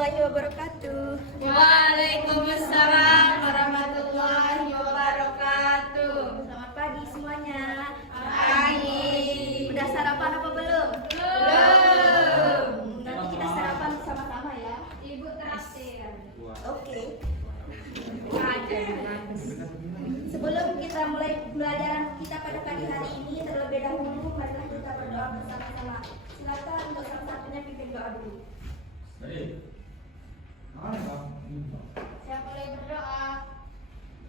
warahmatullahi wabarakatuh. Waalaikumsalam warahmatullahi wabarakatuh. Selamat pagi semuanya. Pagi. Udah sarapan apa belum? Belum. Nanti kita sarapan sama-sama ya. Ibu traktir. Oke. Ajar. Sebelum kita mulai pembelajaran kita pada pagi hari ini, terlebih dahulu marilah kita berdoa bersama-sama. Silakan untuk salah satunya pimpin doa dulu. Siapa boleh berdoa?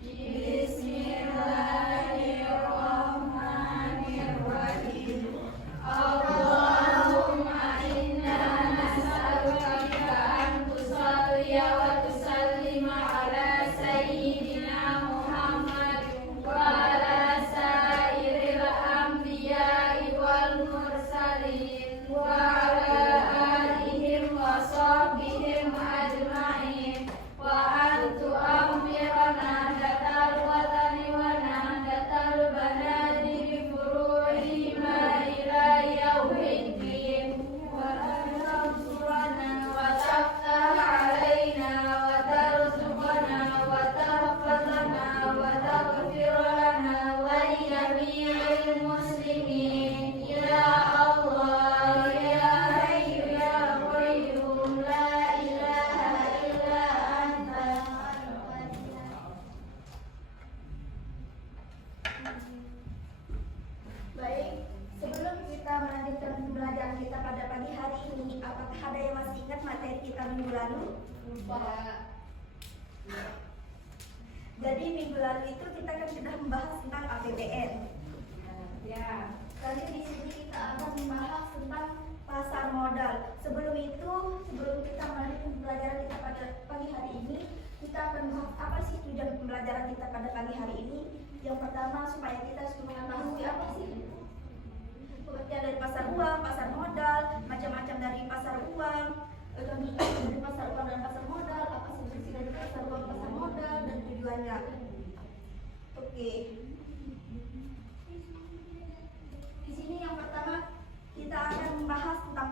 Bismillahirrahmanirrahim. Allahumma inna nas'aluka an tusalliya wa tusallima ala sayyidina Muhammad wa ala sairil anbiya'i wal mursalin wa ala alihim wa sahbihim ajma'in wa antu amirana datal watani wa nahdatal banadiri furuhima ila yaumiddin wa ansurana wa taftah alaina wa tarzuqana wa tahfazana wa taghfir lana wa jami'il muslimin ya Allah ya hayyu ya qayyum la ilaha illa anta. Baik, sebelum kita melanjutkan pembelajaran kita pada pagi hari ini, apakah ada yang masih ingat materi kita minggu lalu? Jadi minggu lalu itu kita kan sudah membahas tentang APBN. Ya. Kali di sini kita akan membahas tentang pasar modal. Sebelum kita melanjutkan pembelajaran kita pada pagi hari ini, kita akan membahas apa sih tujuan pembelajaran kita pada pagi hari ini. Yang pertama, supaya kita sudah mengetahui apa sih pengertian dari pasar uang, pasar modal, macam-macam dari pasar uang, dari pasar uang dan pasar modal, apa sih fungsi dari pasar uang, pasar modal, dan tujuannya. Oke. Di sini yang pertama kita akan membahas tentang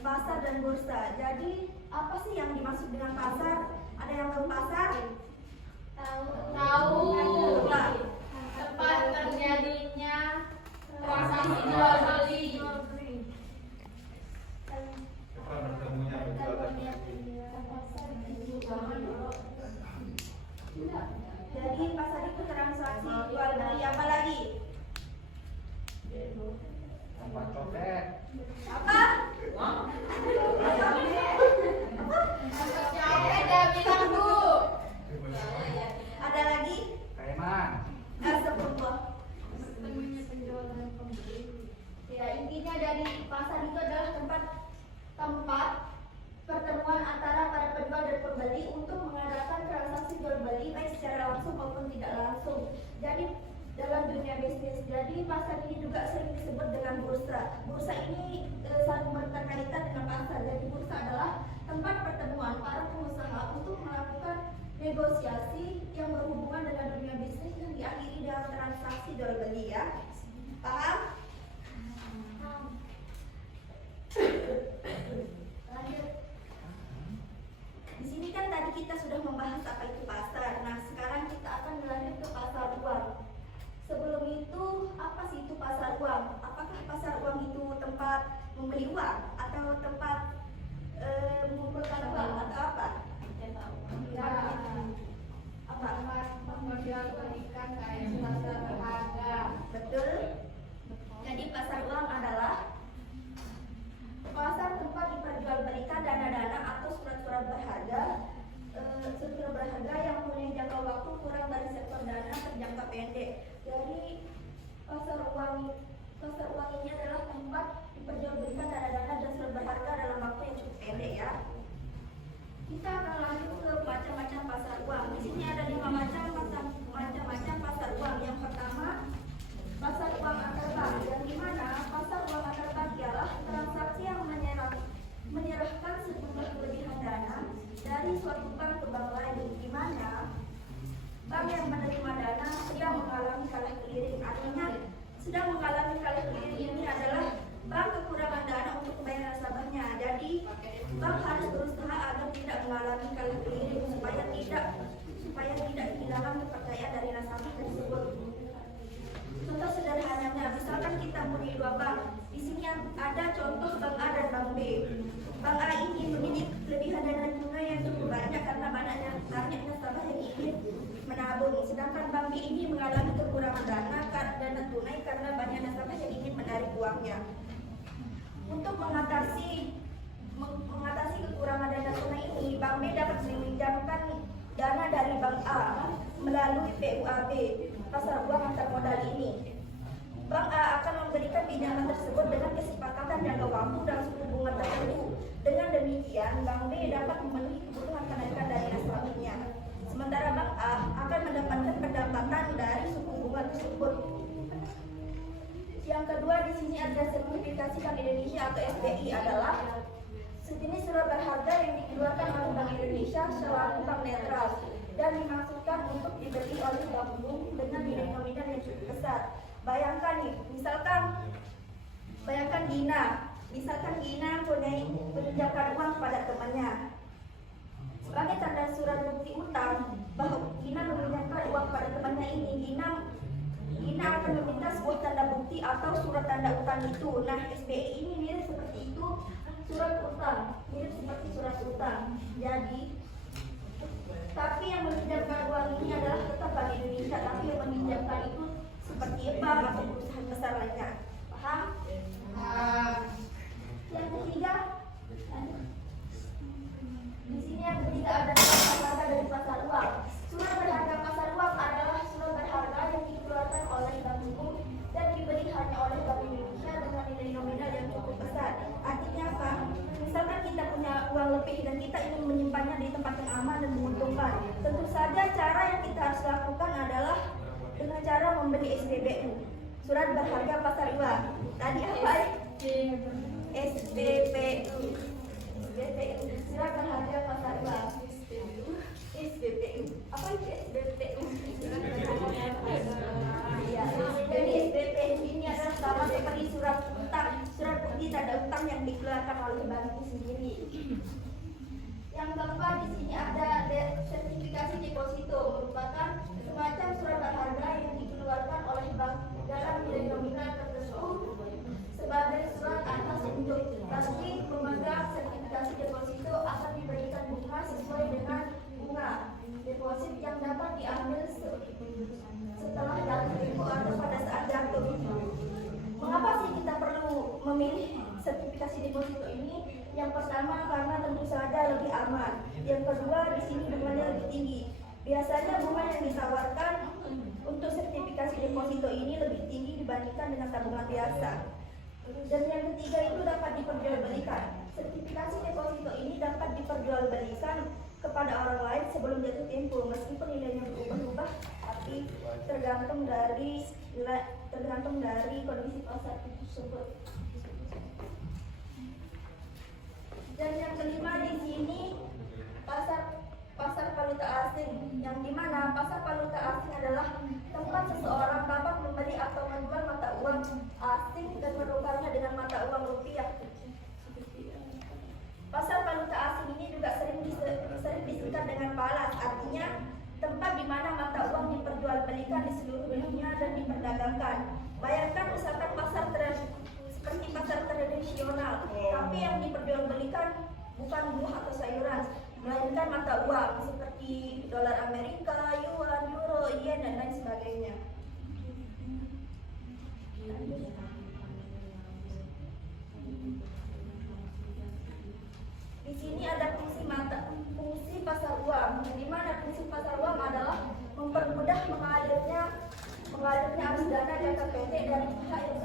pasar dan bursa. Jadi apa sih yang dimaksud dengan pasar? Ada yang tahu pasar? Tahu. Coba. Tempat terjadinya transaksi jual beli. Jadi pasar itu transaksi jual beli, apa lagi? Tempat copet. Apa? Ada bilang Bu. Ada lagi? Preman. Sepuluh. Ya, intinya dari pasar itu adalah tempat pertemuan antara para penjual dan pembeli untuk mengadakan transaksi jual beli baik secara langsung maupun tidak langsung. Jadi dalam dunia bisnis, jadi pasar ini juga sering disebut dengan bursa. Bursa ini saling berkaitan dengan pasar. Jadi bursa adalah tempat pertemuan para pengusaha untuk melakukan negosiasi yang berhubungan dengan dunia bisnis yang diakhiri dengan transaksi jual beli ya. Paham? Lanjut. Di sini kan tadi kita sudah membahas apa itu pasar. Nah, sekarang kita akan melanjut ke pasar uang. Sebelum itu, apa sih itu pasar uang? Apakah pasar uang itu tempat membeli uang atau tempat mengumpulkan uang atau apa? Apa? Memperjualbelikan kayak surat berharga. Betul. Jadi pasar uang adalah pasar tempat diperjualbelikan dana-dana atau surat-surat berharga, yang mempunyai jangka waktu kurang dari sektor dana terjangka pendek. Jadi pasar uang ini adalah tempat diperjualbelikan dana-dana dan surat berharga dalam waktu yang cukup pendek ya. Kita akan lanjut ke macam-macam pasar uang. Di sini ada 5 macam pasar uang. Yang pertama, pasar uang antar bank. Yang dimana pasar uang antar bank ialah transaksi yang menyerahkan sejumlah kelebihan dana dari suatu bank ke bank lain, di mana bank yang menerima dana sedang mengalami kalah keliling. Artinya sedang mengalami kalah keliling ini adalah bank kekurangan dana untuk membayar nasabahnya. Jadi bank harus berusaha agar pemberdayaan dari nasabah tersebut. Contoh sederhananya, misalkan kita punya dua bank. Di sini ada contoh Bank A dan Bank B. Bank A ini memiliki kelebihan dana tunai yang cukup banyak karena banyaknya nasabah yang ingin menabung. Sedangkan Bank B ini mengalami kekurangan dana tunai karena banyak nasabah yang ingin menarik uangnya. Untuk mengatasi kekurangan dana tunai ini, Bank B dapat meminjamkan dana dari Bank A melalui PUAB, pasar uang antar modal ini. Bank A akan memberikan pinjaman tersebut dengan kesepakatan jangka waktu dan suku bunga tertentu. Dengan demikian, Bank B dapat memenuhi kebutuhan kenaikan dari nasabahnya. Sementara Bank A akan mendapatkan pendapatan dari suku bunga tersebut. Yang kedua, di sini ada sertifikasi Bank Indonesia atau SBI adalah sejenis surat berharga yang dikeluarkan oleh Bank Indonesia selaku bank netral dan dimaksudkan untuk dibeli oleh bank umum dengan nilai nominal yang cukup besar. Bayangkan nih, bayangkan Gina meminjamkan uang pada temannya. Sebagai tanda surat bukti utang bahwa Gina meminjamkan uang pada temannya ini, Gina akan meminta sebuah tanda bukti atau surat tanda utang itu. Nah, SBI ini mirip seperti itu, mirip seperti surat utang. Jadi, tapi yang meminjamkan uang ini adalah tetap Bank Indonesia, tapi yang meminjamkan itu seperti bank atau perusahaan besar lainnya. Paham? Yang ketiga, di sini yang ketiga ada surat berharga dari pasar uang. Surat berharga pasar uang adalah surat berharga yang dikeluarkan oleh bank umum dan dibeli hanya oleh Bank Indonesia dengan nilai nominal yang cukup besar. Artinya apa? Misalkan kita punya uang lebih dan kita ingin menyimpannya di tempat yang aman dan menguntungkan. Tentu saja cara yang kita harus lakukan adalah dengan cara membeli SBBU, surat berharga pasar uang. Tadi apa? SBPU, surat berharga pasar uang. SBPU, apa itu SBPU? Ya, jadi SBPU ini adalah sama seperti surat bukti tanda utang yang dikeluarkan oleh bank itu sendiri. Yang keempat, di sini ada sertifikasi deposito, merupakan semacam surat berharga yang dikeluarkan oleh bank dalam nilai nominal tertentu sebagai surat atas untuk pasti pemegang sertifikasi deposito akan diberikan bunga sesuai dengan bunga deposit yang dapat diambil setelah jatuh tempo atau pada saat jatuh. Mengapa sih kita perlu memilih sertifikasi deposito ini? Yang pertama, karena tentu saja lebih aman. Yang kedua, di sini bunganya lebih tinggi. Biasanya bunga yang ditawarkan untuk sertifikasi deposito ini lebih tinggi dibandingkan dengan tabungan biasa. Dan yang ketiga itu dapat diperjualbelikan. Sertifikasi deposito ini dapat diperjualbelikan kepada orang lain sebelum jatuh tempo, meskipun nilainya berubah-ubah, tapi tergantung dari kondisi pasar tersebut. Dan yang kelima di sini pasar valuta asing, yang dimana pasar valuta asing adalah tempat seseorang dapat membeli atau menjual mata uang asing dan menukarnya dengan mata uang rupiah. Pasar valuta asing ini juga sering disingkat dengan PALAS, artinya tempat di mana mata uang diperjualbelikan di seluruh dunia dan diperdagangkan. Bayangkan misalkan seperti pasar tradisional, tapi yang diperjualbelikan bukan buah atau sayuran, melainkan mata uang seperti dolar Amerika, yuan, euro, yen, dan lain sebagainya. Di sini ada fungsi pasar uang, di mana fungsi pasar uang adalah mempermudah mengalirnya arus dana jangka pendek dari pihak yang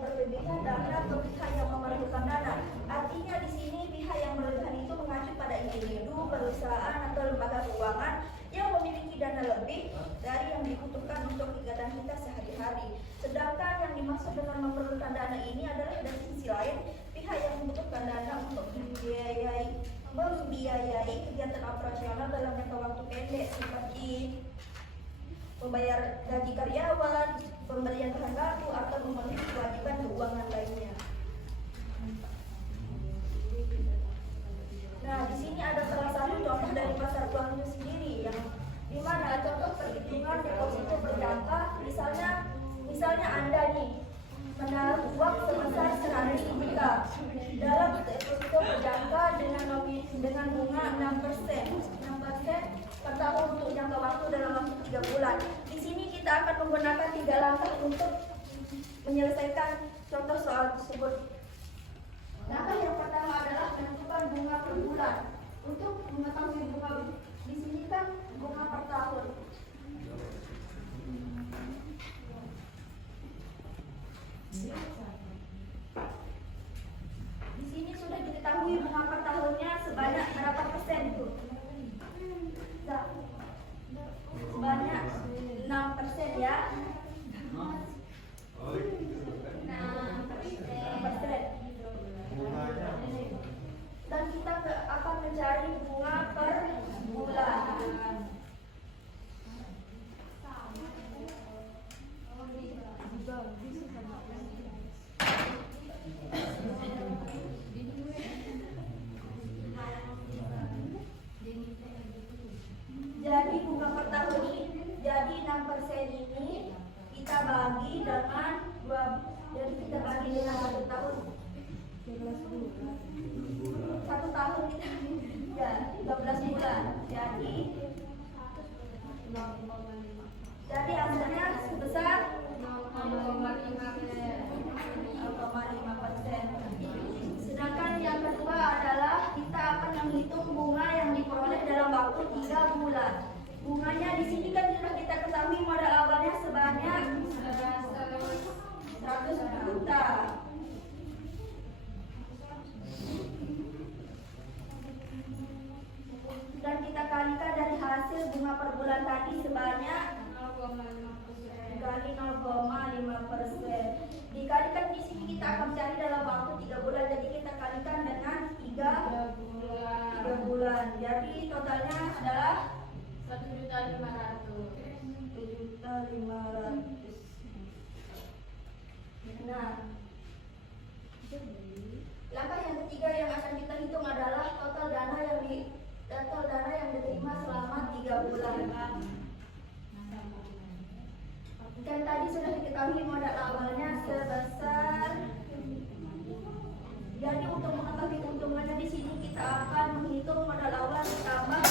berlebihan dana ke pihak yang memerlukan dana. Artinya di sini pihak yang berlebihan itu mengacu pada individu, perusahaan atau lembaga keuangan yang memiliki dana lebih dari yang dibutuhkan untuk kegiatan kita sehari-hari. Sedangkan yang dimaksud dengan memerlukan dana ini adalah dari sisi lain pihak yang membutuhkan dana untuk membiayai kegiatan operasional dalam jangka waktu pendek seperti membayar gaji karyawan, pemberian bahan baku, atau memenuhi kewajiban keuangan lainnya. Nah, di sini ada salah satu contoh dari pasar uang itu sendiri, yang dimana menggunakan 3 langkah untuk menyelesaikan contoh soal tersebut. Langkah yang pertama adalah menentukan bunga per bulan. Untuk mengetahui bunga di sini kan bunga per tahun. Di sini sudah diketahui bunga per tahunnya sebanyak berapa persen itu? Sebanyak 6% ya. 6%. Dan kita akan mencari bunga per bulan. Jadi bunga per tahun ini, jadi 6% ini kita bagi dengan 1 tahun. 1 tahun kita ya 13 bulan. Jadi hasilnya sebesar 0,5%. Sedangkan yang kedua adalah kita akan menghitung bunga yang diperoleh dalam waktu 3 bulan. Bunganya di sini kan sudah kita ketahui modal awalnya sebanyak 100 juta. Dan kita kalikan dari hasil bunga per bulan tadi sebanyak 0,5%. Dikalikan di sini kita akan cari dalam waktu 3 bulan. Jadi kita kalikan dengan 3 bulan. Jadi totalnya adalah 1.500.000. Nah, langkah yang ketiga yang akan kita hitung adalah total dana yang diterima selama 3 bulan. Dan tadi sudah diketahui modal awalnya sebesar. Jadi untuk mengetahui keuntungannya di sini kita akan menghitung modal awal ditambah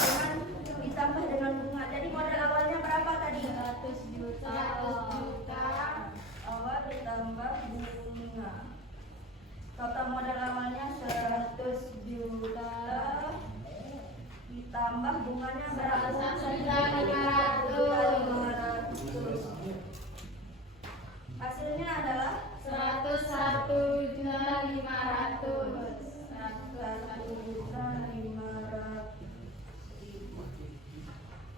dengan bunga. Jadi modal awalnya berapa tadi? 100 juta. Awal ditambah bunga. Total modal awalnya 100 juta. Ditambah bunganya berapa? 1.500. Hasilnya adalah 101.500.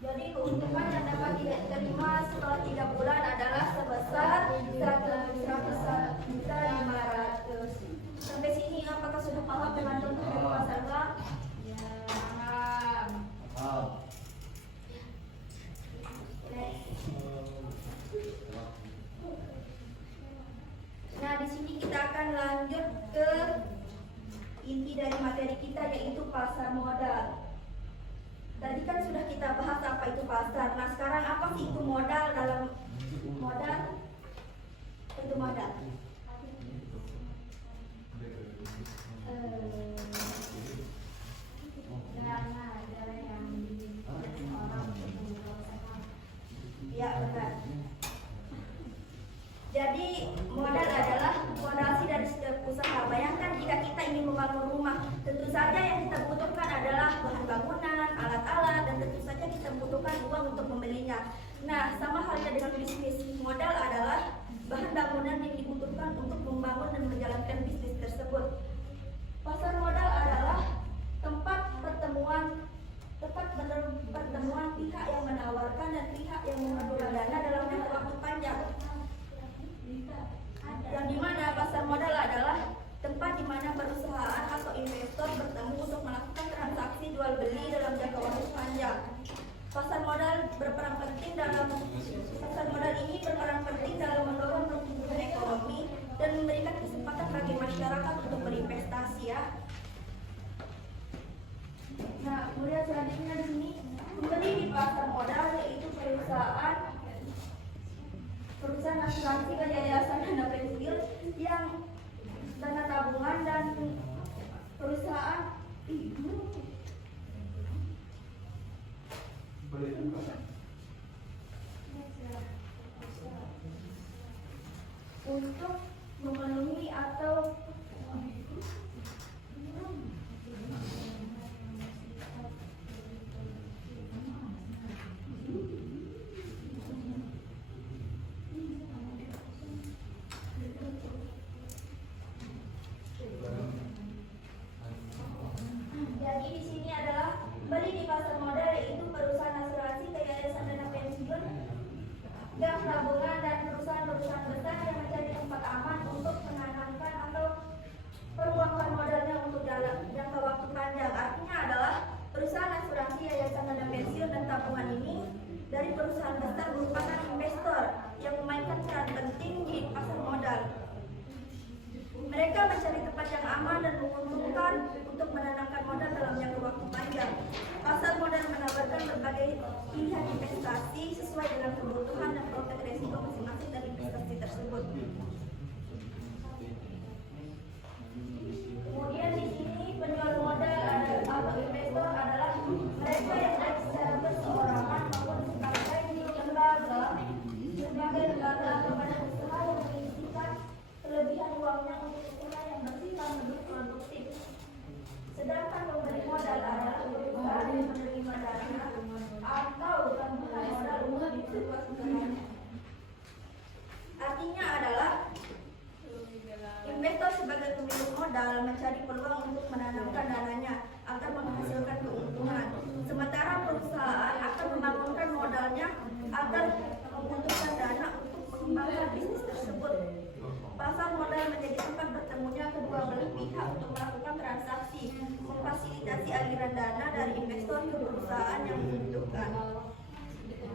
Jadi keuntungan yang dapat diterima setelah 3 bulan adalah sebesar 101.500. Sampai sini apakah sudah paham dengan contoh dari pasar bank? Ya, paham. Nah, di sini kita akan lanjut ke inti dari materi kita, yaitu pasar modal. Tadi kan sudah kita bahas apa itu pasar. Nah, sekarang apa sih itu modal dalam modal? Itu modal. Dana yang dimiliki orang untuk Ya, benar. Jadi modal adalah fondasi dari setiap usaha. Bayangkan jika kita ingin membangun rumah, tentu saja yang kita butuhkan adalah bahan bangunan, alat-alat, dan tentu saja kita membutuhkan uang untuk membelinya. Nah, sama halnya dengan bisnis, modal adalah bahan bangunan yang dibutuhkan untuk membangun dan menjalankan bisnis tersebut. Pasar modal adalah tempat pertemuan pihak yang menawarkan dan pihak yang memerlukan dana dalam jangka waktu panjang. Yang dimana pasar modal adalah tempat di mana perusahaan atau investor bertemu untuk melakukan transaksi jual beli dalam jangka waktu panjang. Pasar modal ini berperan penting dalam mendorong pertumbuhan ekonomi dan memberikan kesempatan bagi masyarakat untuk berinvestasi ya. Nah, kemudian selanjutnya di sini pembeli di pasar modal yaitu perusahaan asuransi dan yayasan dana pensiun yang dana tabungan dan perusahaan tempat yang aman dan menguntungkan untuk menanamkan modal dalam jangka waktu panjang. Pasar modal menawarkan berbagai pilihan investasi sesuai dengan kebutuhan dan profil resiko masing-masing dari investasi tersebut. Kemudian di sini penjual modal atau investor adalah mereka yang baik secara perseorangan maupun sebagai lembaga atau badan usaha yang menyisihkan kelebihan uangnya untuk usaha yang bersifat lebih produktif. Sedangkan pemberi modal adalah perusahaan yang menerima dana atau tambahan modal untuk diperluas usahanya. Artinya adalah investor sebagai pemilik modal mencari peluang untuk menanamkan dananya agar menghasilkan keuntungan. Sementara perusahaan akan membangunkan modalnya agar membutuhkan dana untuk mengembangkan bisnis tersebut. Pasar modal menjadi tempat bertemunya kedua belah pihak untuk melakukan transaksi, memfasilitasi aliran dana dari investor ke perusahaan yang membutuhkan.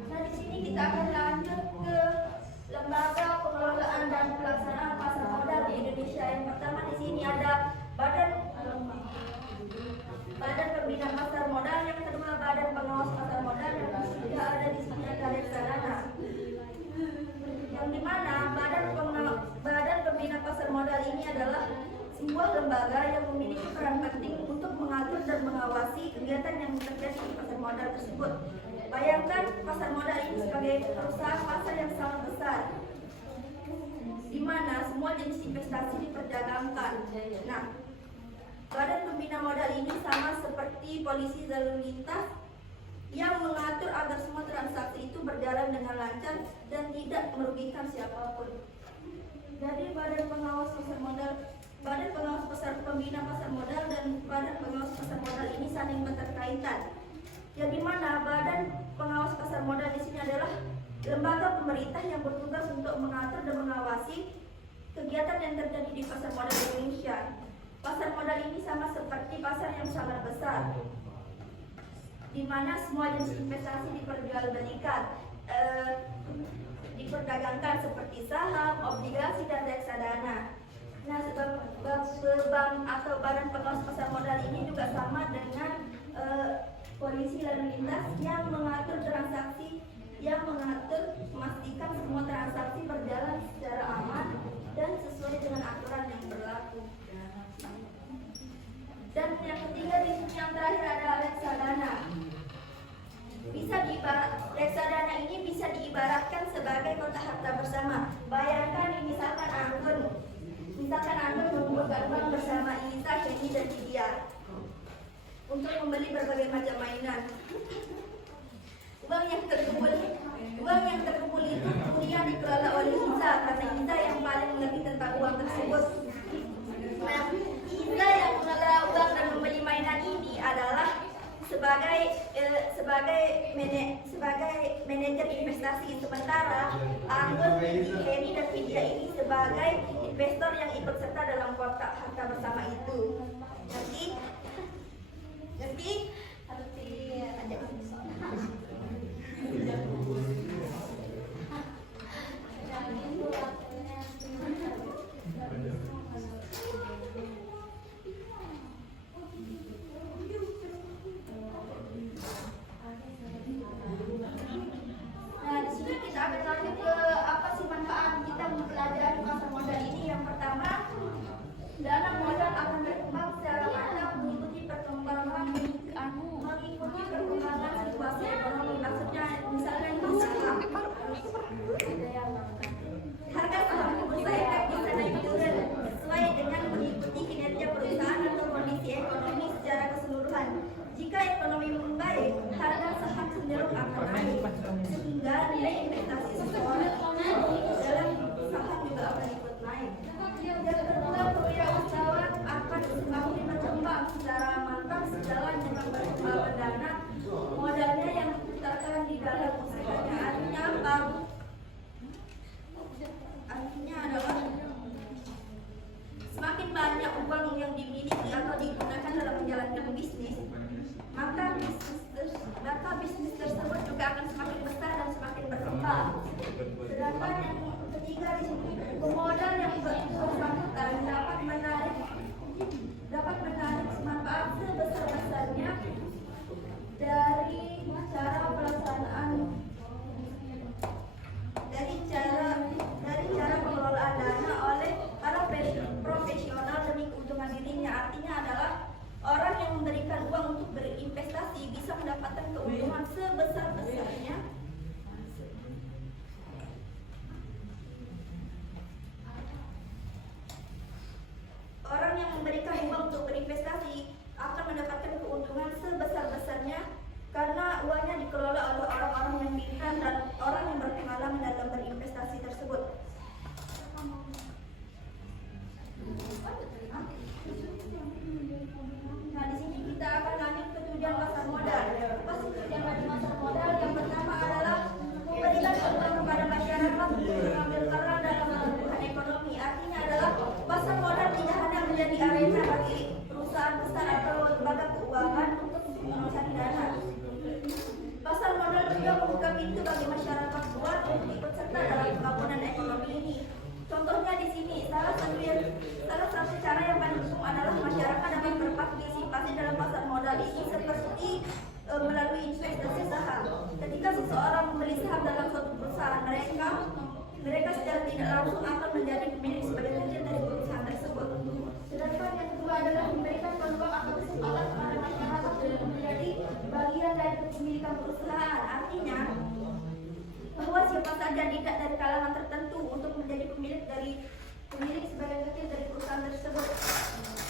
Nah, di sini kita akan lanjut ke lembaga pengelolaan dan pelaksanaan pasar modal di Indonesia. Yang pertama di sini ada Badan Pembina Pasar Modal, yang kedua Badan Pengawas Pasar Modal, yang ketiga ada di sini ada reksadana. Yang dimana Badan Pembina Pasar Modal ini adalah sebuah lembaga yang memiliki peran penting untuk mengatur dan mengawasi kegiatan yang terjadi di pasar modal tersebut. Bayangkan pasar modal ini sebagai perusahaan pasar yang sangat besar, di mana semua jenis investasi diperdagangkan. Nah, Badan Pembina Modal ini sama seperti polisi lalu lintas yang mengatur agar semua transaksi itu berjalan dengan lancar dan tidak merugikan siapapun. Jadi Badan Pengawas Pasar Modal, Badan Pengawas Pembina Pasar Modal dan Badan Pengawas Pasar Modal ini saling berkaitan. Yang dimana Badan Pengawas Pasar Modal di sini adalah lembaga pemerintah yang bertugas untuk mengatur dan mengawasi kegiatan yang terjadi di pasar modal Indonesia. Pasar modal ini sama seperti pasar yang sangat besar, di mana semua jenis investasi diperdagangkan seperti saham, obligasi, dan reksadana. Nah, bank atau Badan Pengawas Pasar Modal ini juga sama dengan polisi lalu lintas yang mengatur memastikan semua transaksi berjalan secara aman dan sesuai dengan aturan yang berlaku. Dan yang ketiga di sini yang terakhir ada reksadana. Reksadana ini bisa diibaratkan sebagai kotak harta bersama. Bayangkan misalkan Anggun mengumpulkan uang bersama Iza, Henny, dan Lydia untuk membeli berbagai macam mainan. Uang yang terkumpul itu kemudian dikelola oleh Iza, karena Iza yang paling mengerti tentang uang tersebut. Nah, Iza yang mengelola uang dan membeli mainan ini adalah sebagai manajer investasi, sementara Anggun, Henny, dan Lydia ini sebagai investor yang ikut serta dalam kotak harta bersama itu. Ngerti? Nah, di sini kita akan lanjut ke apa sih manfaat kita mempelajari pasar modal ini. Yang pertama, dana modal akan berkembang secara mantap mengikuti perkembangan situasi ekonomi. Maksudnya misalkan harga saham di bursa efek bisa naik turun sesuai dengan mengikuti kinerja perusahaan atau kondisi ekonomi secara keseluruhan. Jika ekonomi membaik, harga saham cenderung akan naik, sehingga nilai investasi seseorang dalam saham juga akan ikut naik. Yang kedua, kewirausahaan akan semakin berkembang secara mantap sejalan dengan berkembang dana modalnya yang diputarkan di dalam usahanya. Artinya apa? Artinya adalah semakin banyak uang yang dimiliki atau digunakan dalam menjalankan bisnis, maka bisnis tersebut juga akan semakin besar dan semakin berkembang. Sedangkan yang ketiga di sini, pemodal yang bersangkutan dapat menarik lainnya bagi perusahaan besar atau lembaga keuangan untuk mencari dana. Pasar modal juga membuka pintu bagi masyarakat luar untuk ikut serta dalam pembangunan ekonomi ini. Contohnya di sini, salah satu cara yang paling umum adalah masyarakat dapat berpartisipasi dalam pasar modal ini seperti melalui investasi saham. Ketika seseorang membeli saham dalam suatu perusahaan, mereka secara tidak langsung akan menjadi pemilik sebagian kecil dari perusahaan tersebut. Sedangkan yang kedua adalah memberikan peluang atau kesempatan kepada masyarakat untuk menjadi bagian dari kepemilikan perusahaan. Artinya bahwa siapa saja tidak dari kalangan tertentu untuk menjadi pemilik sebagian kecil dari perusahaan tersebut.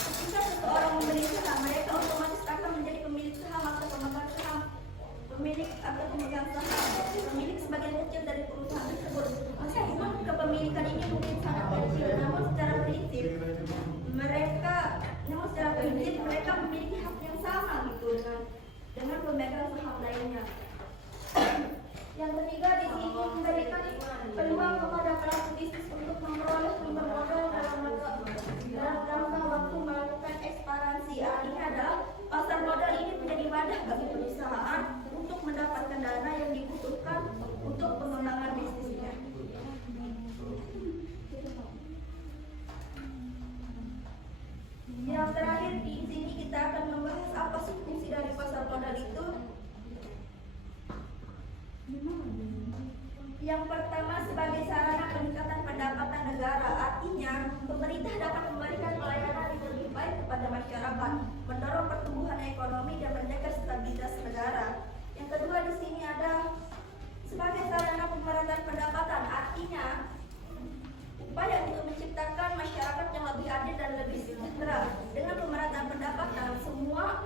Ketika seseorang membeli saham, mereka otomatis akan menjadi pemilik saham atau pemegang saham, pemilik atau pemegang saham, pemilik sebagian kecil dari perusahaan tersebut. Meskipun kepemilikan ini mungkin sangat kecil, namun secara prinsip mereka memiliki hak yang sama gitu dengan pemegang saham lainnya. Yang ketiga di sini memberikan peluang kepada pelaku bisnis untuk memperoleh sumber modal dalam rangka waktu melakukan ekspansi. Artinya adalah pasar modal ini menjadi wadah bagi perusahaan untuk mendapatkan dana yang dibutuhkan untuk pengembangan bisnisnya. Yang terakhir di sini kita akan membahas apa sih fungsi dari pasar modal itu. Yang pertama sebagai sarana peningkatan pendapatan negara, artinya pemerintah dapat memberikan pelayanan yang lebih baik kepada masyarakat, mendorong pertumbuhan ekonomi dan menjaga stabilitas negara. Yang kedua di sini ada sebagai sarana pemerataan pendapatan, artinya upaya untuk menciptakan masyarakat yang lebih adil dan lebih sejahtera. Dengan pemerataan pendapatan, semua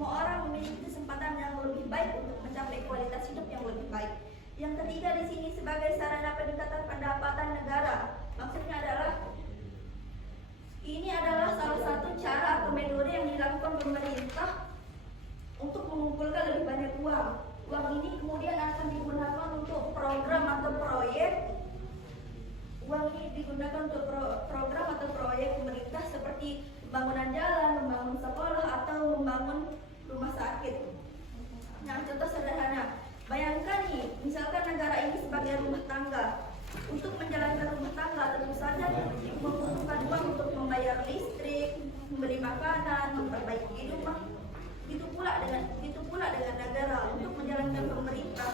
orang memiliki kesempatan yang lebih baik untuk mencapai kualitas hidup yang lebih baik. Yang ketiga di sini sebagai sarana peningkatan pendapatan negara, maksudnya adalah ini adalah salah satu cara atau metode yang dilakukan pemerintah untuk mengumpulkan lebih banyak uang. Uang ini kemudian akan digunakan untuk program atau proyek. Uang ini digunakan untuk program atau proyek pemerintah seperti pembangunan jalan, membangun sekolah, atau membangun rumah sakit. Nah, contoh sederhana, bayangkan nih, misalkan negara ini sebagai rumah tangga. Untuk menjalankan rumah tangga tentu saja membutuhkan uang untuk membayar listrik, membeli makanan, memperbaiki rumah. Itu pula dengan negara untuk menjalankan pemerintah.